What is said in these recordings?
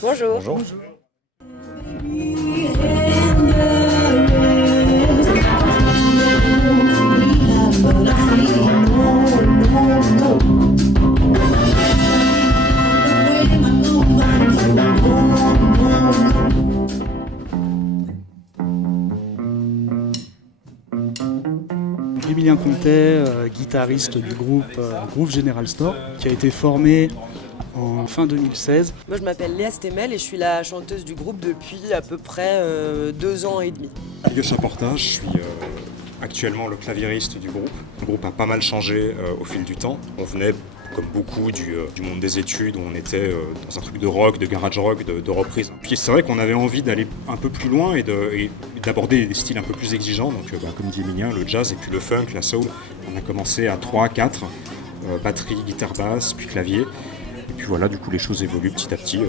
Bonjour. Bonjour. Emilien Comtet, guitariste du groupe Groove General Store, qui a été formé en fin 2016. Moi je m'appelle Léa Stemel et je suis la chanteuse du groupe depuis à peu près 2 ans et demi. Elio Chaporta, je suis actuellement le claviériste du groupe. Le groupe a pas mal changé au fil du temps. On venait, comme beaucoup, du monde des études, où on était dans un truc de rock, de garage rock, de reprise. Puis c'est vrai qu'on avait envie d'aller un peu plus loin et d'aborder des styles un peu plus exigeants. Donc comme dit Emilien, le jazz et puis le funk, la soul. On a commencé à 3, 4, batterie, guitare basse, puis clavier. Et puis voilà, du coup les choses évoluent petit à petit. Au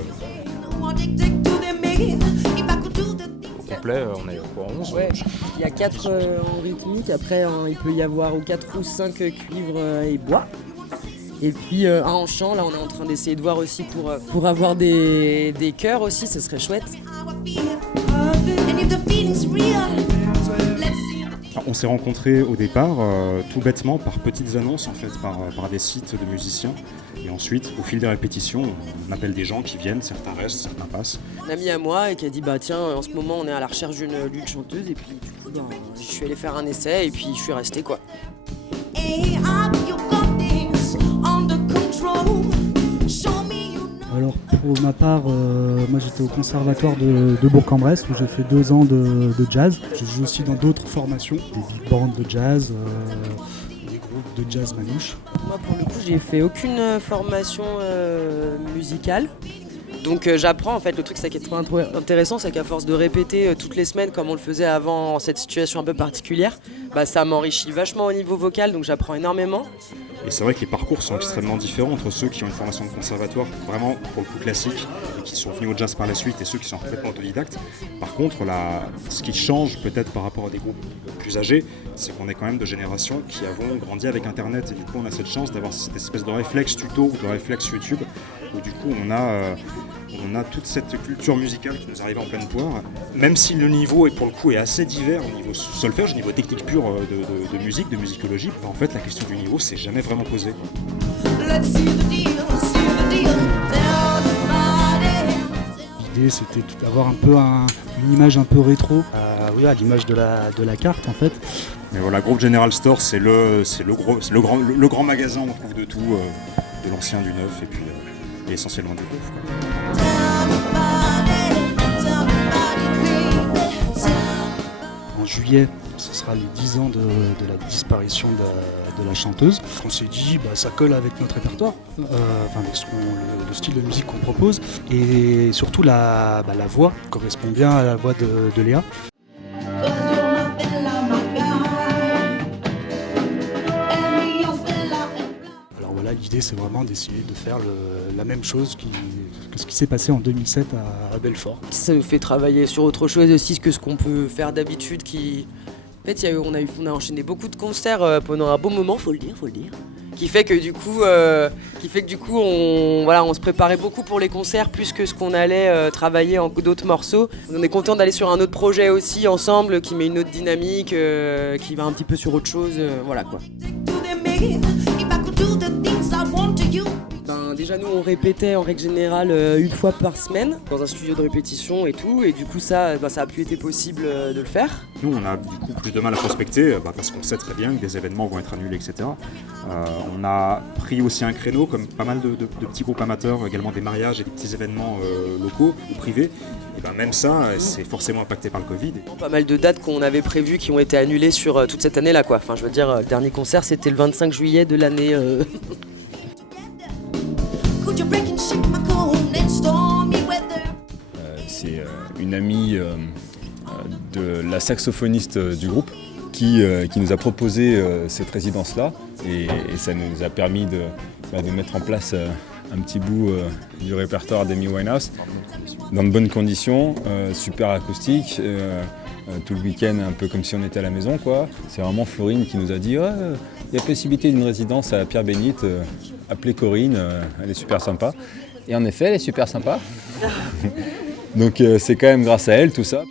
complet, on est quoi, 11 Ouais, il y a 4 en rythmique, après il peut y avoir 4 ou 5 cuivres et bois. Et puis un en chant, là on est en train d'essayer de voir aussi pour avoir des chœurs aussi, ce serait chouette. On s'est rencontrés au départ tout bêtement par petites annonces en fait, par des sites de musiciens. Et ensuite, au fil des répétitions, on appelle des gens qui viennent, certains restent, certains passent. Un ami à moi et qui a dit bah tiens en ce moment on est à la recherche d'une chanteuse et puis du coup je suis allé faire un essai et puis je suis resté quoi. Alors pour ma part, moi j'étais au conservatoire de Bourg-en-Bresse où j'ai fait 2 ans de jazz. Je joue aussi dans d'autres formations, des big bands de jazz, des groupes de jazz manouche. Moi pour le coup j'ai fait aucune formation musicale. Donc j'apprends en fait, le truc ça qui est trop intéressant c'est qu'à force de répéter toutes les semaines comme on le faisait avant cette situation un peu particulière, bah, ça m'enrichit vachement au niveau vocal donc j'apprends énormément. Et c'est vrai que les parcours sont extrêmement différents entre ceux qui ont une formation de conservatoire, vraiment pour le coup classique, et qui sont venus au jazz par la suite, et ceux qui sont complètement autodidactes. Par contre, ce qui change peut-être par rapport à des groupes plus âgés, c'est qu'on est quand même de générations qui avons grandi avec Internet, et du coup on a cette chance d'avoir cette espèce de réflexe tuto ou de réflexe YouTube, où du coup on a toute cette culture musicale qui nous arrive en pleine poire, même si le niveau pour le coup est assez divers au niveau solfège, au niveau technique pure de musique, de musicologie, en fait la question du niveau s'est jamais vraiment posée. L'idée c'était d'avoir un peu une image un peu rétro, oui, à l'image de la carte en fait. Mais voilà, Groove General Store c'est le grand magasin où on trouve de tout, de l'ancien, du neuf et puis et essentiellement du groove, quoi. En juillet, ce sera les 10 ans de la disparition de la chanteuse. On s'est dit, bah, ça colle avec notre répertoire, avec le style de musique qu'on propose. Et surtout, la voix correspond bien à la voix de Léa. Alors voilà, l'idée, c'est vraiment d'essayer de faire la même chose que ce qui s'est passé en 2007 à Belfort. Ça nous fait travailler sur autre chose aussi que ce qu'on peut faire d'habitude. En fait, on a enchaîné beaucoup de concerts pendant un bon moment, faut le dire. Qui fait que du coup, on se préparait beaucoup pour les concerts plus que ce qu'on allait travailler en d'autres morceaux. On est content d'aller sur un autre projet aussi ensemble qui met une autre dynamique, qui va un petit peu sur autre chose, voilà quoi. Déjà nous on répétait en règle générale une fois par semaine dans un studio de répétition et tout, et du coup ça a plus été possible de le faire. Nous on a du coup plus de mal à prospecter parce qu'on sait très bien que des événements vont être annulés, etc. On a pris aussi un créneau comme pas mal de petits groupes amateurs, également des mariages et des petits événements locaux ou privés. Et ben même ça c'est forcément impacté par le Covid. Pas mal de dates qu'on avait prévues qui ont été annulées sur toute cette année là quoi. Enfin je veux dire, le dernier concert c'était le 25 juillet de l'année. C'est une amie de la saxophoniste du groupe qui nous a proposé cette résidence-là et ça nous a permis de mettre en place un petit bout du répertoire d'Amy Winehouse dans de bonnes conditions, super acoustique. tout le week-end, un peu comme si on était à la maison, quoi. C'est vraiment Florine qui nous a dit il y a possibilité d'une résidence à Pierre-Bénite, appelez Corinne, elle est super sympa. Et en effet, elle est super sympa. Donc c'est quand même grâce à elle tout ça.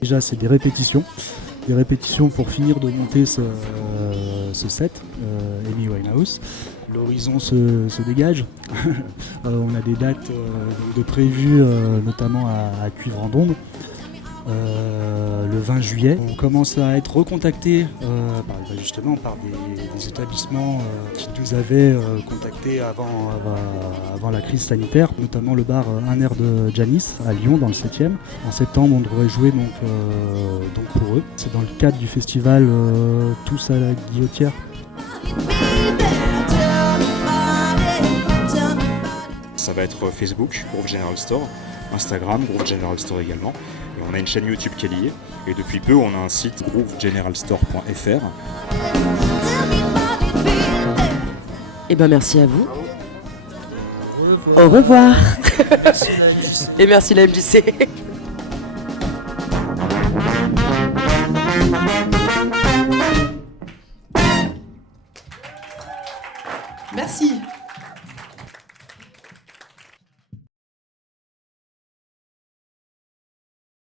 Déjà, c'est des répétitions pour finir de monter ce set, Amy Winehouse. L'horizon se dégage. On a des dates de prévues, notamment à Cuivre-en-Dombes, le 20 juillet. On commence à être recontacté justement par des établissements qui nous avaient contactés avant la crise sanitaire, notamment le bar Un Air de Janis à Lyon dans le 7e. En septembre, on devrait jouer donc pour eux. C'est dans le cadre du festival Tous à la Guillotière. Ça va être Facebook, Groove General Store, Instagram, Groove General Store également. Et on a une chaîne YouTube qui est liée. Et depuis peu, on a un site groovegeneralstore.fr. Et ben merci à vous. Au revoir. Et merci la MJC. Merci.